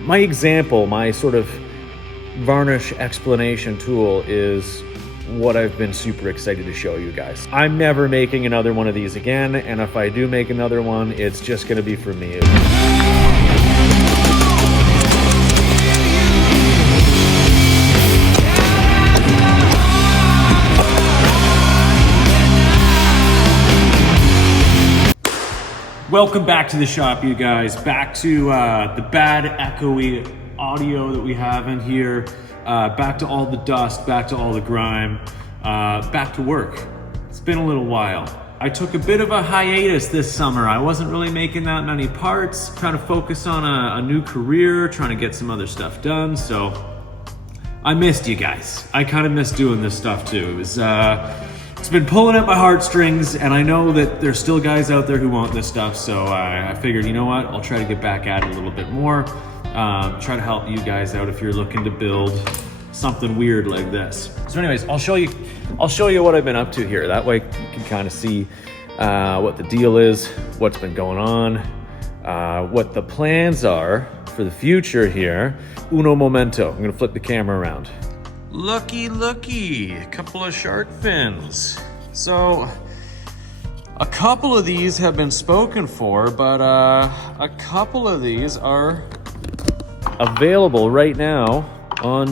my example, my sort of varnish explanation tool is what I've been super excited to show you guys. I'm never making another one of these again, and if I do make another one, it's just gonna be for me. Welcome back to the shop, you guys. Back to the bad echoey audio that we have in here. Back to all the dust, back to all the grime, back to work. It's been a little while. I took a bit of a hiatus this summer. I wasn't really making that many parts, trying to focus on a new career, trying to get some other stuff done, so I missed you guys. I kind of missed doing this stuff too. It was, it's been pulling at my heartstrings, and I know that there's still guys out there who want this stuff, so I figured, you know what, I'll try to get back at it a little bit more, try to help you guys out if you're looking to build something weird like this. So anyways, I'll show you what I've been up to here. That way you can kind of see what the deal is, what's been going on, what the plans are for the future here. Uno momento. I'm gonna flip the camera around. Looky, a couple of shark fins. So, a couple of these have been spoken for, but a couple of these are available right now on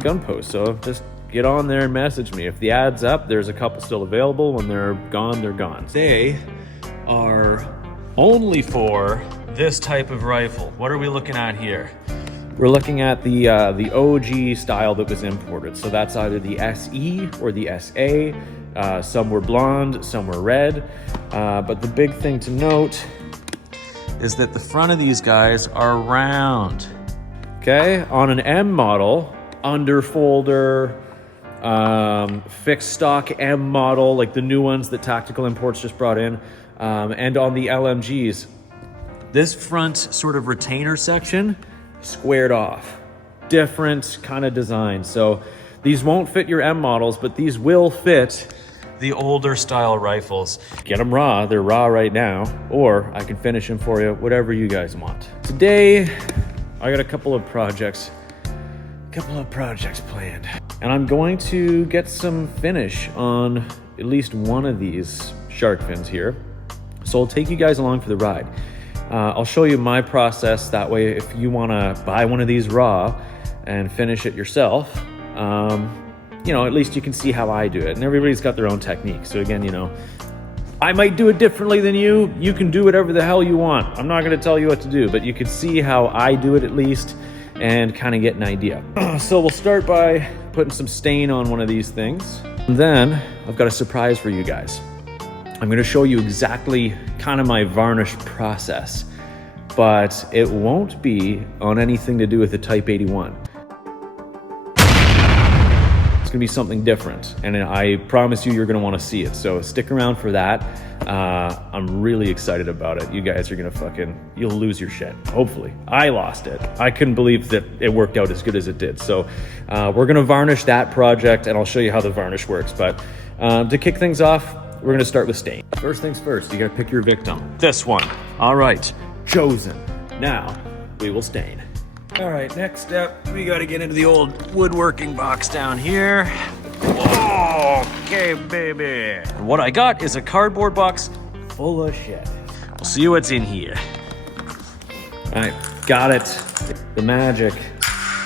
Gunpost. So just get on there and message me. If the ad's up, there's a couple still available. When they're gone, they're gone. They are only for this type of rifle. What are we looking at here? We're looking at the OG style that was imported. So that's either the SE or the SA. Some were blonde, some were red. But the big thing to note is that the front of these guys are round. Okay, on an M model, underfolder, fixed stock M model, like the new ones that Tactical Imports just brought in, and on the LMGs, this front sort of retainer section squared off. Different kind of design. So these won't fit your M models, but these will fit the older style rifles. Get them raw, they're raw right now, or I can finish them for you, whatever you guys want. Today, I got a couple of projects planned. And I'm going to get some finish on at least one of these shark fins here. So I'll take you guys along for the ride. I'll show you my process. That way, if you want to buy one of these raw and finish it yourself, you know, at least you can see how I do it. And everybody's got their own technique. So again, you know, I might do it differently than you. You can do whatever the hell you want. I'm not going to tell you what to do, but you can see how I do it at least and kind of get an idea. So we'll start by putting some stain on one of these things. And then I've got a surprise for you guys. I'm going to show you exactly kind of my varnish process, but it won't be on anything to do with the Type 81. It's gonna be something different, and I promise you're gonna want to see it, so stick around for that. I'm really excited about it. You guys are gonna you'll lose your shit, hopefully. I lost it. I couldn't believe that it worked out as good as it did. So we're gonna varnish that project, and I'll show you how the varnish works. But to kick things off, we're gonna start with stain. First things first, you gotta pick your victim. This one. All right, chosen. Now, we will stain. All right, next step, we gotta get into the old woodworking box down here. Okay, baby. And what I got is a cardboard box full of shit. We'll see what's in here. All right, got it. The magic.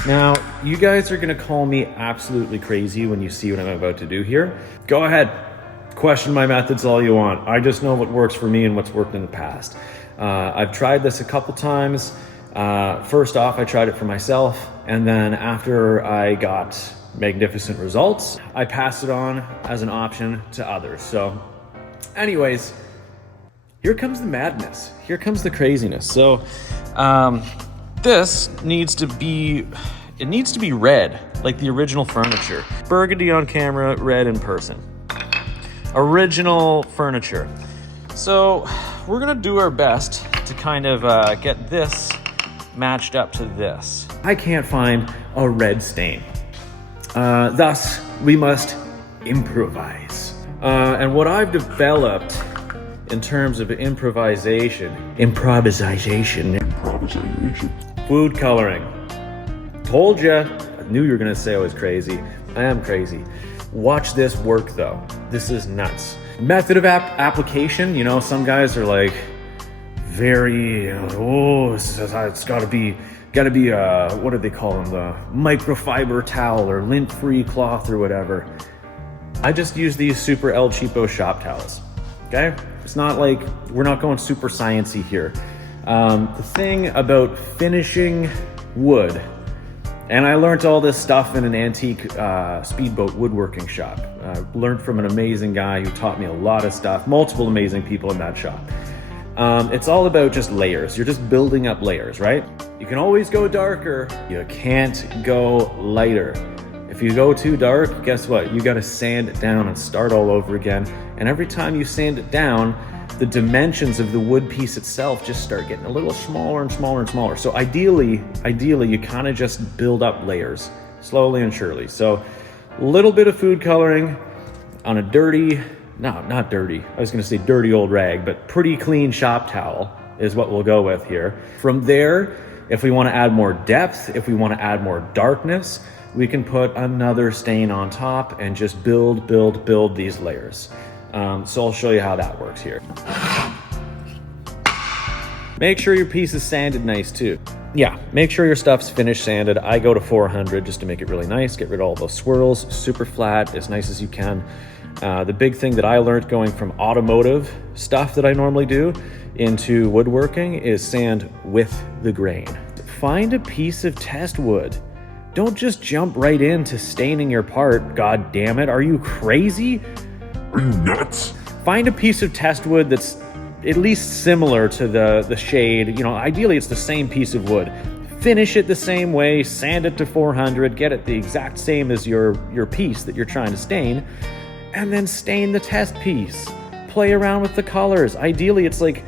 Now, you guys are gonna call me absolutely crazy when you see what I'm about to do here. Go ahead. Question my methods all you want. I just know what works for me and what's worked in the past. I've tried this a couple times. First off, I tried it for myself, and then after I got magnificent results, I passed it on as an option to others. So anyways, here comes the madness. Here comes the craziness. So this needs to be red, like the original furniture. Burgundy on camera, red in person. Original furniture. So we're gonna do our best to kind of get this matched up to this. I can't find a red stain. Thus, we must improvise. And what I've developed in terms of improvisation Food coloring. Told ya. I knew you were gonna say I was crazy. I am crazy. Watch this work though. This is nuts. Method of application, you know, some guys are like very, it's gotta be, what do they call them? The microfiber towel or lint-free cloth or whatever. I just use these super El Cheapo shop towels, okay? It's not like, we're not going super sciencey here. The thing about finishing wood, and I learned all this stuff in an antique speedboat woodworking shop. Learned from an amazing guy who taught me a lot of stuff, multiple amazing people in that shop. It's all about just layers. You're just building up layers, right? You can always go darker. You can't go lighter. If you go too dark, guess what? You gotta sand it down and start all over again. And every time you sand it down, the dimensions of the wood piece itself just start getting a little smaller and smaller and smaller. So ideally, you kind of just build up layers slowly and surely. So a little bit of food coloring on a dirty, no, not dirty. I was gonna say dirty old rag, but pretty clean shop towel is what we'll go with here. From there, if we wanna add more depth, if we wanna add more darkness, we can put another stain on top and just build these layers. So I'll show you how that works here. Make sure your piece is sanded nice too. Yeah, make sure your stuff's finished sanded. I go to 400 just to make it really nice. Get rid of all those swirls, super flat, as nice as you can. The big thing that I learned going from automotive stuff that I normally do into woodworking is sand with the grain. Find a piece of test wood. Don't just jump right into staining your part. God damn it, are you crazy? Are you nuts? Find a piece of test wood that's at least similar to the shade. You know, ideally it's the same piece of wood. Finish it the same way, sand it to 400, get it the exact same as your piece that you're trying to stain, and then stain the test piece. Play around with the colors. Ideally it's like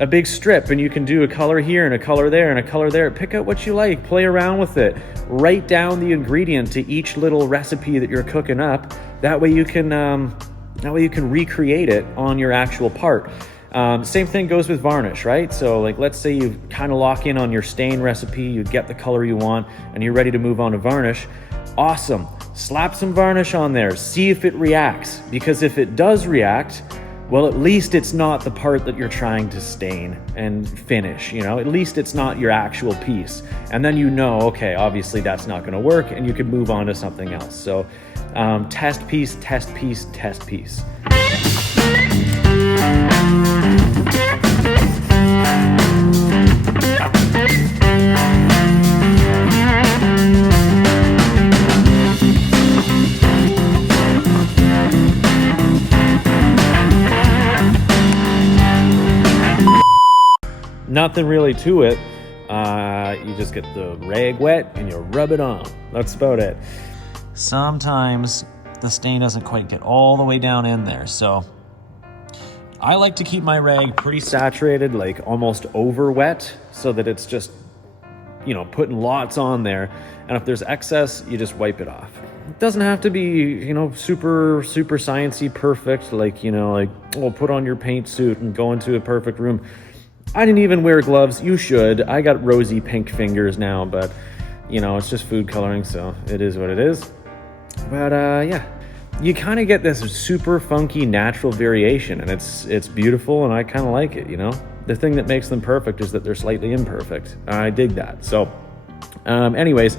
a big strip and you can do a color here and a color there and a color there. Pick out what you like, play around with it. Write down the ingredient to each little recipe that you're cooking up. That way you can recreate it on your actual part. Same thing goes with varnish, right? So like, let's say you kind of lock in on your stain recipe, you get the color you want, and you're ready to move on to varnish. Awesome. Slap some varnish on there. See if it reacts. Because if it does react, well, at least it's not the part that you're trying to stain and finish, you know? At least it's not your actual piece. And then you know, okay, obviously that's not gonna work, and you can move on to something else. So test piece, test piece, test piece. Nothing really to it. You just get the rag wet and you rub it on. That's about it. Sometimes the stain doesn't quite get all the way down in there, so I like to keep my rag pretty saturated, like almost over wet, so that it's just, you know, putting lots on there. And if there's excess, you just wipe it off. It doesn't have to be, you know, super sciencey perfect, like, you know, like, oh, put on your paint suit and go into a perfect room. I didn't even wear gloves. You should. I got rosy pink fingers now, but, you know, it's just food coloring, so it is what it is. But yeah, you kind of get this super funky natural variation, and it's beautiful, and I kind of like it, you know? The thing that makes them perfect is that they're slightly imperfect. I dig that. So anyways,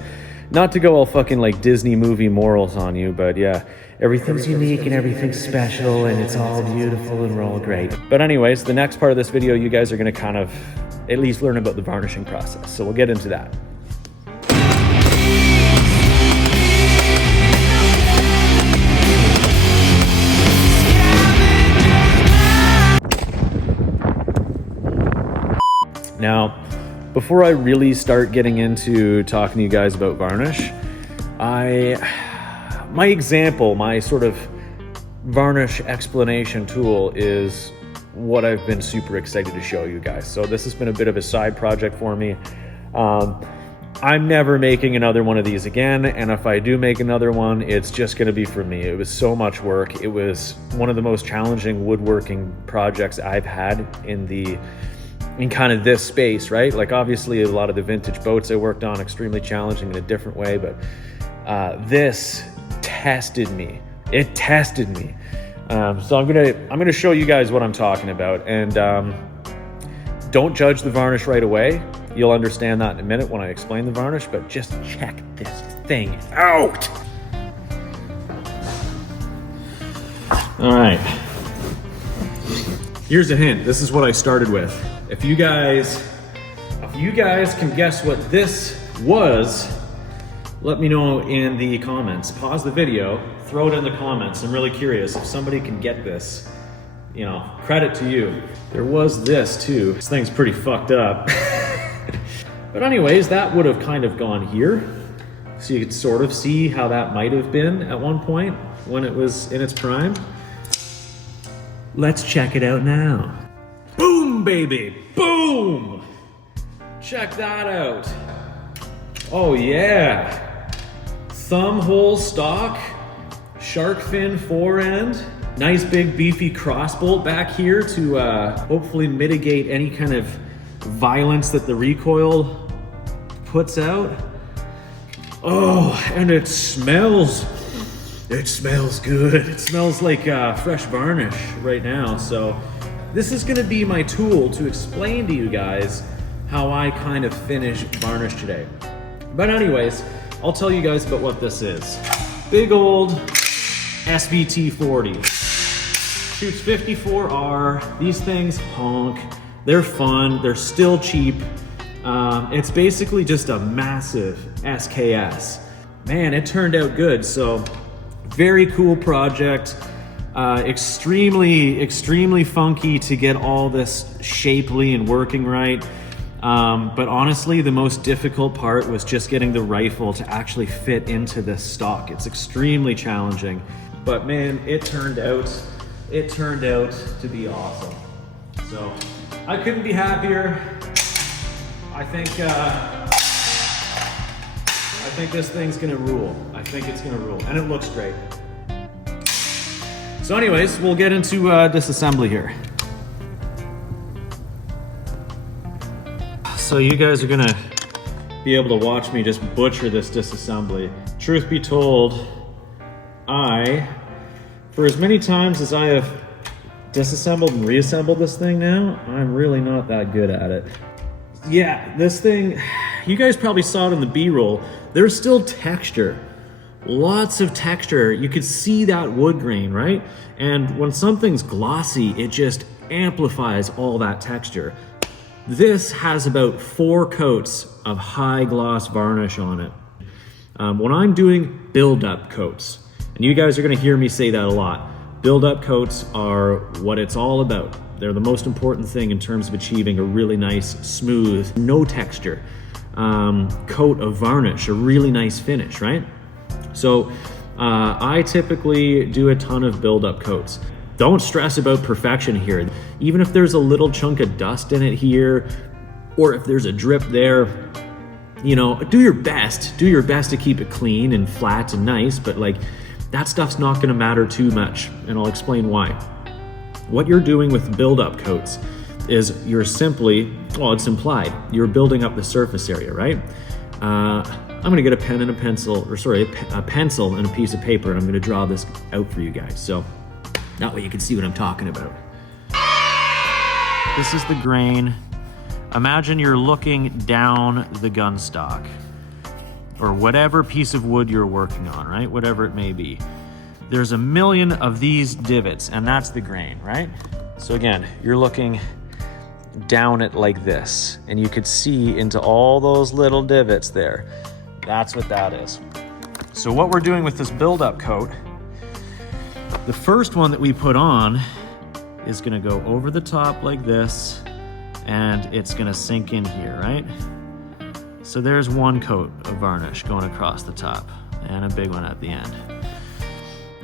not to go all fucking like Disney movie morals on you, but yeah, everything's unique and everything's special and it's all beautiful and we're all great. But anyways, the next part of this video, you guys are gonna kind of at least learn about the varnishing process. So we'll get into that. Now, before I really start getting into talking to you guys about varnish, my example, my sort of varnish explanation tool is what I've been super excited to show you guys. So this has been a bit of a side project for me. I'm never making another one of these again, and if I do make another one, it's just gonna be for me. It was so much work. It was one of the most challenging woodworking projects I've had in the in kind of this space, right? Like obviously a lot of the vintage boats I worked on, extremely challenging in a different way, but this tested me. It tested me. So I'm gonna show you guys what I'm talking about, and don't judge the varnish right away. You'll understand that in a minute when I explain the varnish, but just check this thing out. All right. Here's a hint. This is what I started with. If you guys can guess what this was, let me know in the comments. Pause the video, throw it in the comments. I'm really curious if somebody can get this. You know, credit to you. There was this too. This thing's pretty fucked up. But anyways, that would have kind of gone here. So you could sort of see how that might have been at one point when it was in its prime. Let's check it out now. Boom, baby, boom! Check that out. Oh yeah. Thumb hole stock, shark fin fore end. Nice big beefy crossbolt back here to hopefully mitigate any kind of violence that the recoil puts out. Oh, and it smells good. It smells like fresh varnish right now. So this is gonna be my tool to explain to you guys how I kind of finish varnish today. But anyways, I'll tell you guys about what this is. Big old SVT 40. Shoots 54R. These things honk. They're fun. They're still cheap. It's basically just a massive SKS. Man, it turned out good. So very cool project. Extremely funky to get all this shapely and working right. But honestly, the most difficult part was just getting the rifle to actually fit into this stock. It's extremely challenging. But man, it turned out to be awesome. So I couldn't be happier. I think this thing's gonna rule. I think it's gonna rule, and it looks great. So anyways, we'll get into disassembly here. So you guys are gonna be able to watch me just butcher this disassembly. Truth be told, for as many times as I have disassembled and reassembled this thing now, I'm really not that good at it. Yeah, this thing, you guys probably saw it in the B-roll. There's still texture, lots of texture. You could see that wood grain, right? And when something's glossy, it just amplifies all that texture. This has about 4 coats of high gloss varnish on it. When I'm doing build-up coats, and you guys are gonna hear me say that a lot, build-up coats are what it's all about. They're the most important thing in terms of achieving a really nice, smooth, no texture coat of varnish, a really nice finish, right? So I typically do a ton of build-up coats. Don't stress about perfection here. Even if there's a little chunk of dust in it here, or if there's a drip there, you know, do your best to keep it clean and flat and nice, but like that stuff's not gonna matter too much, and I'll explain why. What you're doing with build-up coats is you're simply, well, it's implied, you're building up the surface area, right? I'm gonna get a pen and a pencil, or sorry, a pencil and a piece of paper, and I'm gonna draw this out for you guys, so that way you can see what I'm talking about. This is the grain. Imagine you're looking down the gun stock, or whatever piece of wood you're working on, right? Whatever it may be. There's a million of these divots, and that's the grain, right? So again, you're looking down it like this, and you could see into all those little divots there. That's what that is. So what we're doing with this build-up coat, the first one that we put on is gonna go over the top like this, and it's gonna sink in here, right? So there's one coat of varnish going across the top, and a big one at the end.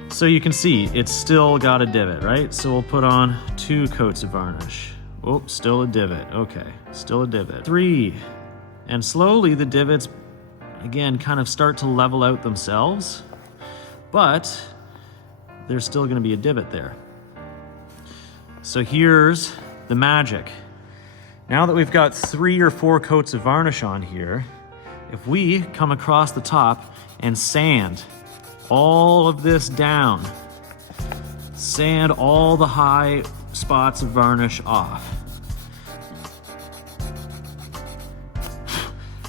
So you can see it's still got a divot, right? So we'll put on 2 coats of varnish. Oh, still a divot. Okay, still a divot. 3. And slowly the divots, again, kind of start to level out themselves, but there's still gonna be a divot there. So here's the magic. Now that we've got 3 or 4 coats of varnish on here, if we come across the top and sand all of this down, sand all the high spots of varnish off,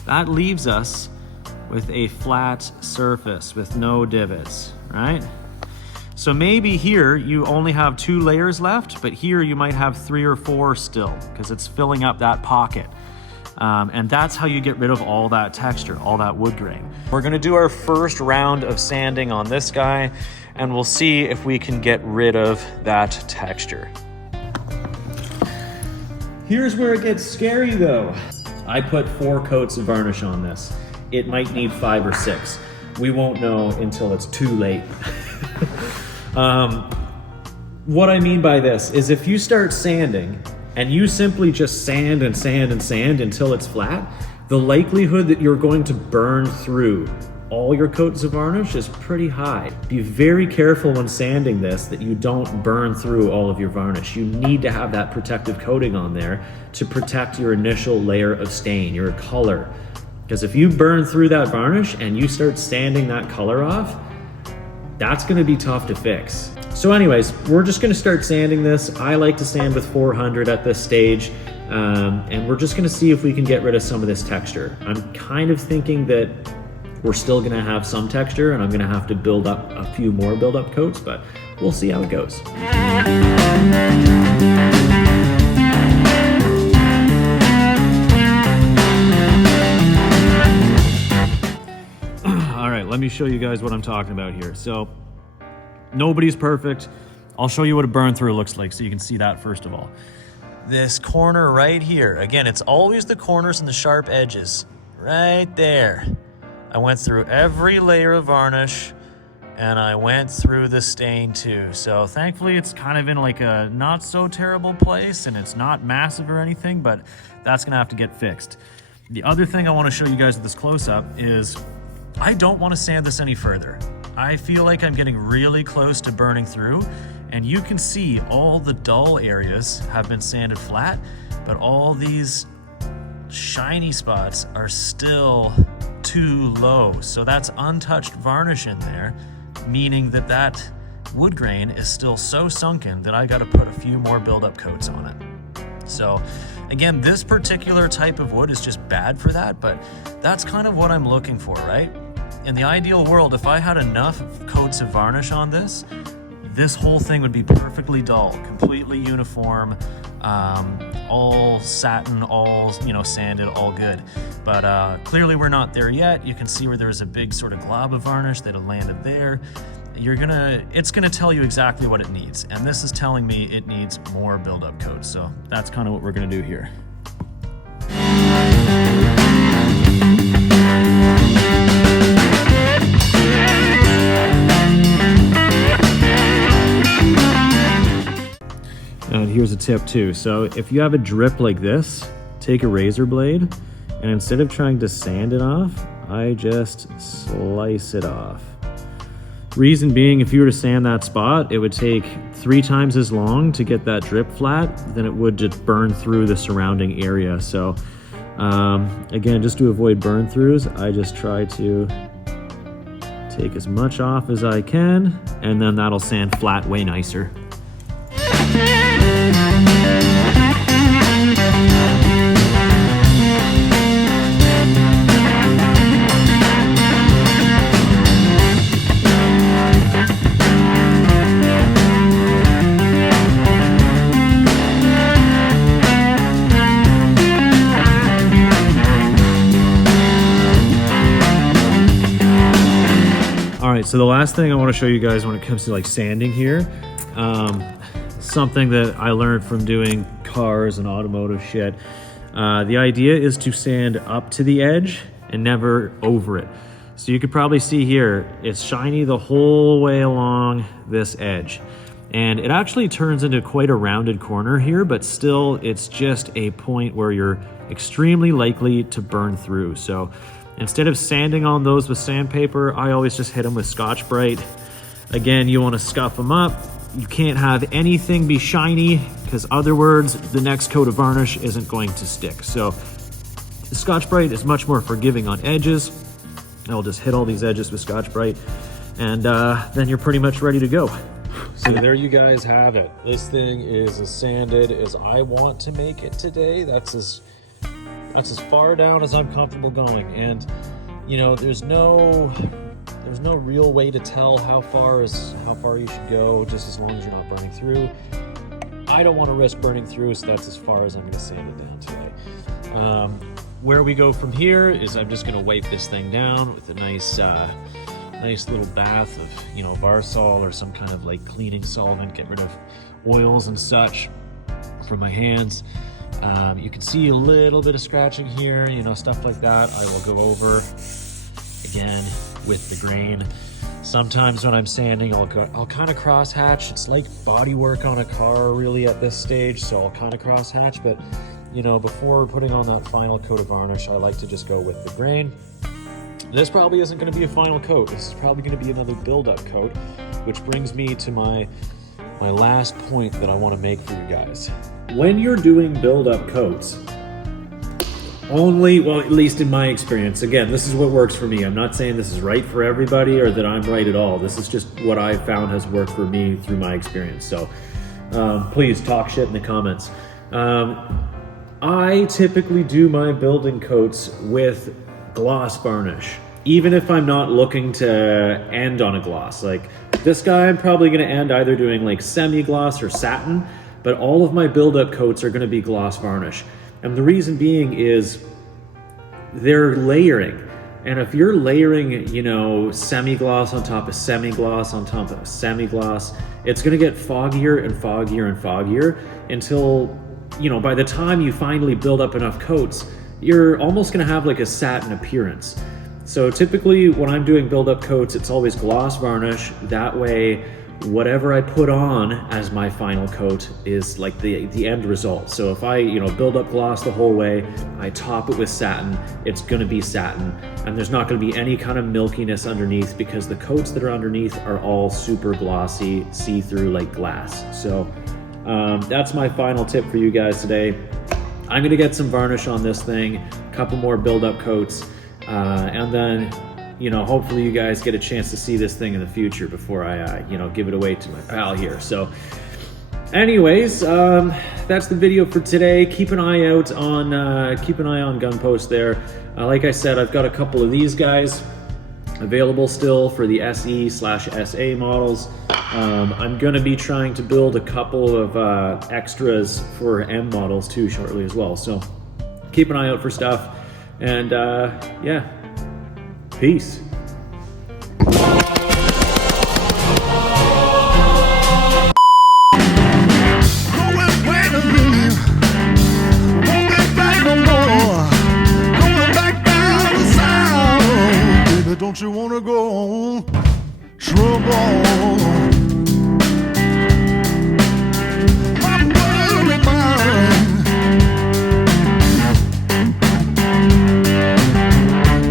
that leaves us with a flat surface with no divots, right? So maybe here you only have 2 layers left, but here you might have 3 or 4 still because it's filling up that pocket. And that's how you get rid of all that texture, all that wood grain. We're gonna do our first round of sanding on this guy, and we'll see if we can get rid of that texture. Here's where it gets scary though. I put 4 coats of varnish on this. It might need 5 or 6. We won't know until it's too late. What I mean by this is if you start sanding and you simply just sand and sand and sand until it's flat, the likelihood that you're going to burn through all your coats of varnish is pretty high. Be very careful when sanding this that you don't burn through all of your varnish. You need to have that protective coating on there to protect your initial layer of stain, your color. Because if you burn through that varnish and you start sanding that color off, that's gonna be tough to fix. So anyways, we're just gonna start sanding this. I like to sand with 400 at this stage, and we're just gonna see if we can get rid of some of this texture. I'm kind of thinking that we're still gonna have some texture and I'm gonna have to build up a few more build-up coats, but we'll see how it goes. Let me show you guys what I'm talking about here. So nobody's perfect. I'll show you what a burn through looks like so you can see that first of all. This corner right here, again, it's always the corners and the sharp edges right there. I went through every layer of varnish and I went through the stain too. So thankfully it's kind of in like a not so terrible place and it's not massive or anything, but that's gonna have to get fixed. The other thing I want to show you guys with this close-up is I don't want to sand this any further. I feel like I'm getting really close to burning through, and you can see all the dull areas have been sanded flat, but all these shiny spots are still too low. So that's untouched varnish in there, meaning that that wood grain is still so sunken that I got to put a few more build-up coats on it. So again, this particular type of wood is just bad for that, but that's kind of what I'm looking for, right? In the ideal world, if I had enough coats of varnish on this, this whole thing would be perfectly dull, completely uniform, all satin, all, sanded, all good. But clearly we're not there yet. You can see where there's a big sort of glob of varnish that had landed there. It's gonna tell you exactly what it needs. And this is telling me it needs more build-up coats. So that's kind of what we're gonna do here. And here's a tip too. So if you have a drip like this, take a razor blade and instead of trying to sand it off, I just slice it off. Reason being, if you were to sand that spot, it would take 3 times as long to get that drip flat than it would to burn through the surrounding area. So again, just to avoid burn throughs, I just try to take as much off as I can, and then that'll sand flat way nicer. All right, so the last thing I want to show you guys when it comes to like sanding here, something that I learned from doing cars and automotive shit. The idea is to sand up to the edge and never over it. So you could probably see here, it's shiny the whole way along this edge. And it actually turns into quite a rounded corner here, but still it's just a point where you're extremely likely to burn through. So instead of sanding on those with sandpaper, I always just hit them with Scotch-Brite. Again, you want to scuff them up. You can't have anything be shiny, because other words, the next coat of varnish isn't going to stick. So the Scotch-Brite is much more forgiving on edges. I'll just hit all these edges with Scotch-Brite, and then you're pretty much ready to go. So there you guys have it. This thing is as sanded as I want to make it today. That's as far down as I'm comfortable going. And you know, there's no real way to tell how far you should go, just as long as you're not burning through. I don't want to risk burning through, so that's as far as I'm going to sand it down today. Where we go from here is I'm just going to wipe this thing down with a nice little bath of, you know, Varsol or some kind of like cleaning solvent, get rid of oils and such from my hands. You can see a little bit of scratching here, you know, stuff like that. I will go over again with the grain. Sometimes when I'm sanding, I'll kind of cross hatch. It's like body work on a car really at this stage, so I'll kind of cross hatch, but you know, before putting on that final coat of varnish, I like to just go with the grain. This probably isn't going to be a final coat. This is probably going to be another build-up coat, which brings me to my last point that I want to make for you guys. When you're doing build-up coats, well, at least in my experience, again, this is what works for me. I'm not saying this is right for everybody or that I'm right at all. This is just what I found has worked for me through my experience. So please talk shit in the comments. I typically do my building coats with gloss varnish, even if I'm not looking to end on a gloss. Like this guy, I'm probably going to end either doing like semi-gloss or satin, but all of my build-up coats are going to be gloss varnish. And the reason being is they're layering. And if you're layering, you know, semi-gloss on top of semi-gloss on top of semi-gloss, it's going to get foggier and foggier and foggier until, you know, by the time you finally build up enough coats, you're almost going to have like a satin appearance. So typically when I'm doing build-up coats, it's always gloss varnish. That way, whatever I put on as my final coat is like the end result. So if I, you know, build up gloss the whole way, I top it with satin, it's going to be satin, and there's not going to be any kind of milkiness underneath, because the coats that are underneath are all super glossy, see-through like glass. So that's my final tip for you guys today. I'm going to get some varnish on this thing, a couple more build-up coats, and then, you know, hopefully you guys get a chance to see this thing in the future before I, you know, give it away to my pal here. So anyways, that's the video for today. Keep an eye out on Gunpost there. Like I said, I've got a couple of these guys available still for the SE/SA models. I'm going to be trying to build a couple of extras for M models too shortly as well. So keep an eye out for stuff. And yeah, peace. Don't you wanna go trouble? My worry mind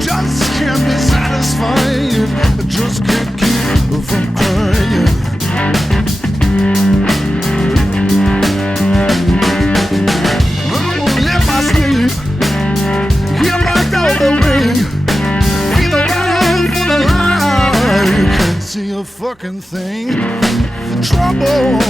just can't be satisfied. Just can't keep from crying. Oh, in my sleep, hear my dog ring. See a fucking thing. Trouble.